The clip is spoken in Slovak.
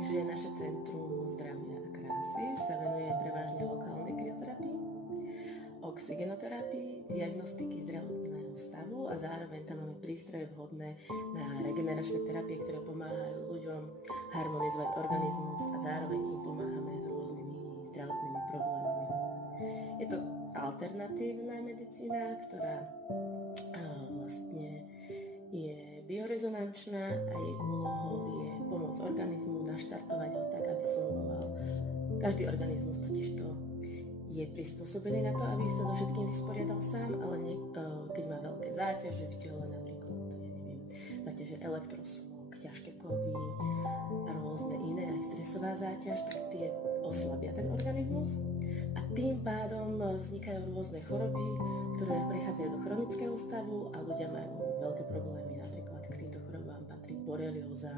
Takže naše Centrum zdravia a krásy sa venuje prevažne lokálnej krioterapii, oxygenoterapii, diagnostiky zdravotného stavu a zároveň tam máme prístroje vhodné na regeneračné terapie, ktoré pomáhajú ľuďom harmonizovať organizmus a zároveň im pomáhame s rôznymi zdravotnými problémami. Je to alternatívna medicína, ktorá vlastne je biorezonančná a jej úlohou je pomôcť organizmu naštartovať ho tak, aby fungoval. Každý organizmus totižto je prispôsobený na to, aby sa so všetkým vysporiadal sám, ale keď má veľké záťaže v tele, napríklad záťaže elektrosmog, ťažké kovy a rôzne iné, aj stresová záťaž, tak tie oslabia ten organizmus a tým pádom vznikajú rôzne choroby, ktoré prechádzajú do chronického stavu a ľudia majú veľké problémy. Napríklad k týmto chorobám patrí borelióza,